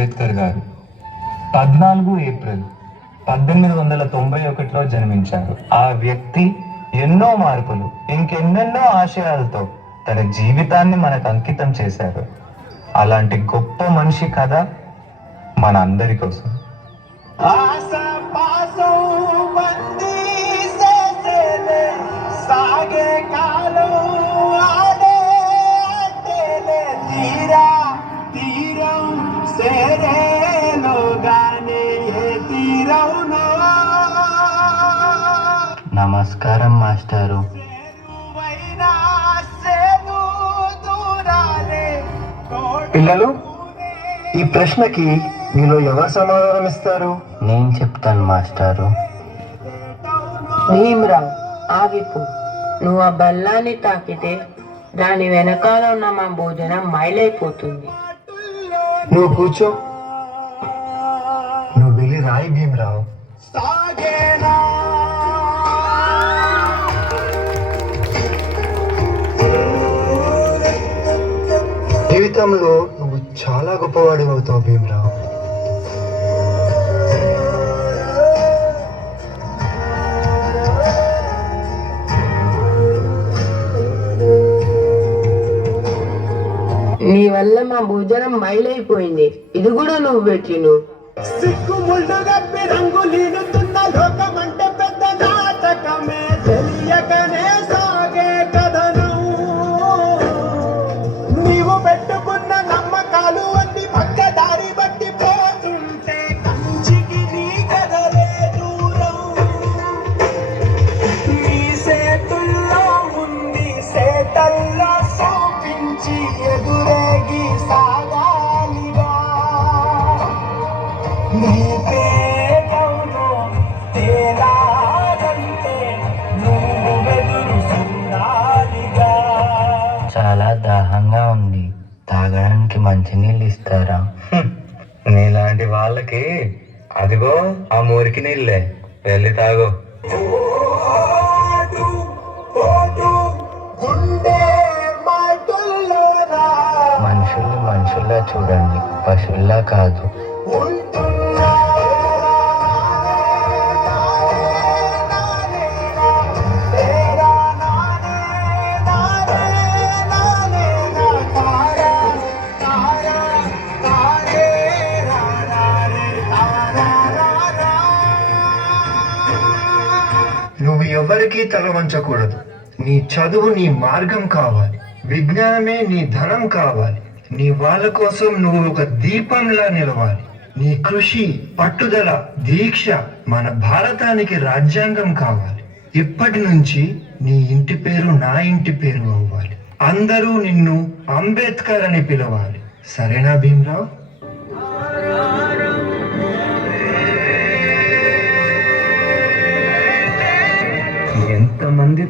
అంబేద్కర్ గారు. పద్నాలుగు ఏప్రిల్ పద్దెనిమిది వందల తొంభై ఒకటిలో జన్మించారు. ఆ వ్యక్తి ఎన్నో మార్పులు ఇంకెన్నెన్నో ఆశయాలతో తన జీవితాన్ని మనకు అంకితం చేశారు. అలాంటి గొప్ప మనిషి కథ మన అందరి కోసం. నమస్కారం మాస్టారు. పిల్లలు ఈ ప్రశ్నకి మీలో ఎవరు సమాధానం ఇస్తారు? నేను చెప్తాను మాస్టారు. భీమ్రావ్ ఆగిపో. నువ్వు ఆ బల్లాన్ని తాకితే దాని వెనకాల ఉన్న మా భోజనం మైలైపోతుంది. నువ్వు కూర్చో. రాయి భీమరావు సాగేనా జీవితంలో నువ్వు చాలా గొప్పవాడి అవుతావు భీమరావు నీ వల్ల మా భోజనం మైలైపోయింది. ఇది కూడా నువ్వు పెట్టిను సిక్కు ముళ్ళుగా గప్పి రంగులీనుతున్న లోకమంటే చాలా దాహంగా ఉంది. తాగడానికి మంచినీళ్ళు ఇస్తారా? నీలాంటి వాళ్ళకి అదిగో ఆ మురికి నీళ్ళే. వెళ్ళి తాగో. మనుషుల్ని మనుషుల్లా చూడండి. పశువుల్లా కాదు. ఎవరికీ తల వంచకూడదు నీ చదువు నీ మార్గం కావాలి. విజ్ఞానమే నీ ధనం కావాలి. నీ వాళ్ళ కోసం నువ్వు ఒక దీపంలా నిలవాలి. నీ కృషి పట్టుదల దీక్ష మన భారతానికి రాజ్యాంగం కావాలి. ఇప్పటి నుంచి నీ ఇంటి పేరు నా ఇంటి పేరు అవ్వాలి. అందరూ నిన్ను అంబేద్కర్ అని పిలవాలి. సరేనా భీమరావు?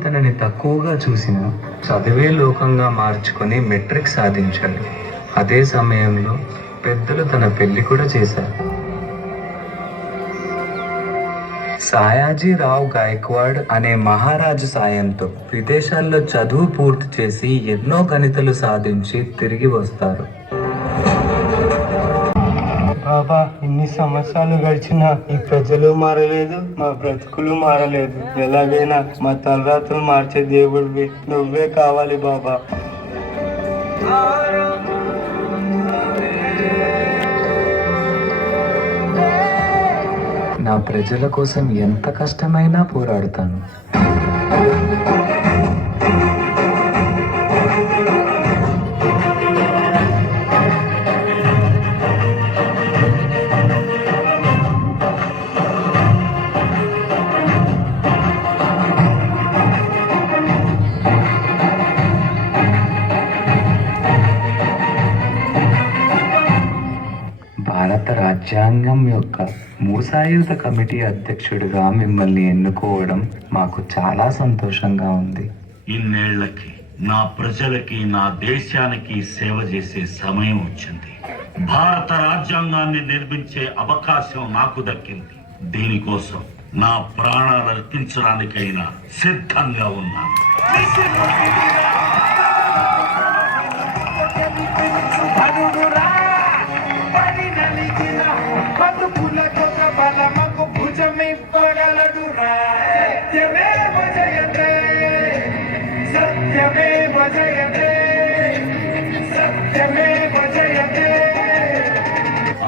తనని తక్కువగా చూసిన చదివే లోకంగా మార్చుకొని మెట్రిక్ సాధించాడు. అదే సమయంలో పెద్దలు తన పెళ్ళి కూడా చేశారు. సాయాజీరావు గాయక్వాడ్ అనే మహారాజు సాయంతో విదేశాల్లో చదువు పూర్తి చేసి ఎన్నో గణితలు సాధించి తిరిగి వస్తారు. బాబా ఇన్ని సంవత్సరాలు గడిచినా ఈ ప్రజలు మారలేదు మా బ్రతుకులు మారలేదు. ఎలాగైనా మా తలరాత్రులు మార్చే దేవుడివి నువ్వే కావాలి బాబా. నా ప్రజల కోసం ఎంత కష్టమైనా పోరాడుతాను. రాజ్యాంగం యొక్క మూసాయుధ కమిటీ అధ్యక్షుడిగా మిమ్మల్ని ఎన్నుకోవడం మాకు చాలా సంతోషంగా ఉంది. ఇన్నేళ్ళకి నా ప్రజలకి నా దేశానికి సేవ చేసే సమయం వచ్చింది. భారత రాజ్యాంగాన్ని నిర్మించే అవకాశం నాకు దక్కింది. దీనికోసం నా ప్రాణాలు అర్పించడానికైనా సిద్ధంగా ఉన్నాను.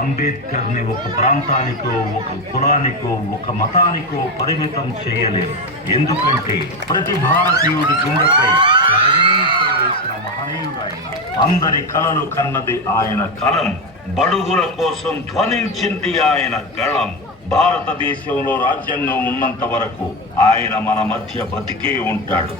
అంబేద్కర్ని ఒక ప్రాంతానికో ఒక కులానికో ఒక మతానికో పరిమితం చేయలేదు. ఎందుకంటే ప్రతి భారతీయుడి గుండెపై అందరి కలలు కన్నది ఆయన కలం బడుగుల కోసం ధ్వనించింది ఆయన కళం భారతదేశంలో రాజ్యాంగం ఉన్నంత వరకు ఆయన మన మధ్య బతికే ఉంటాడు.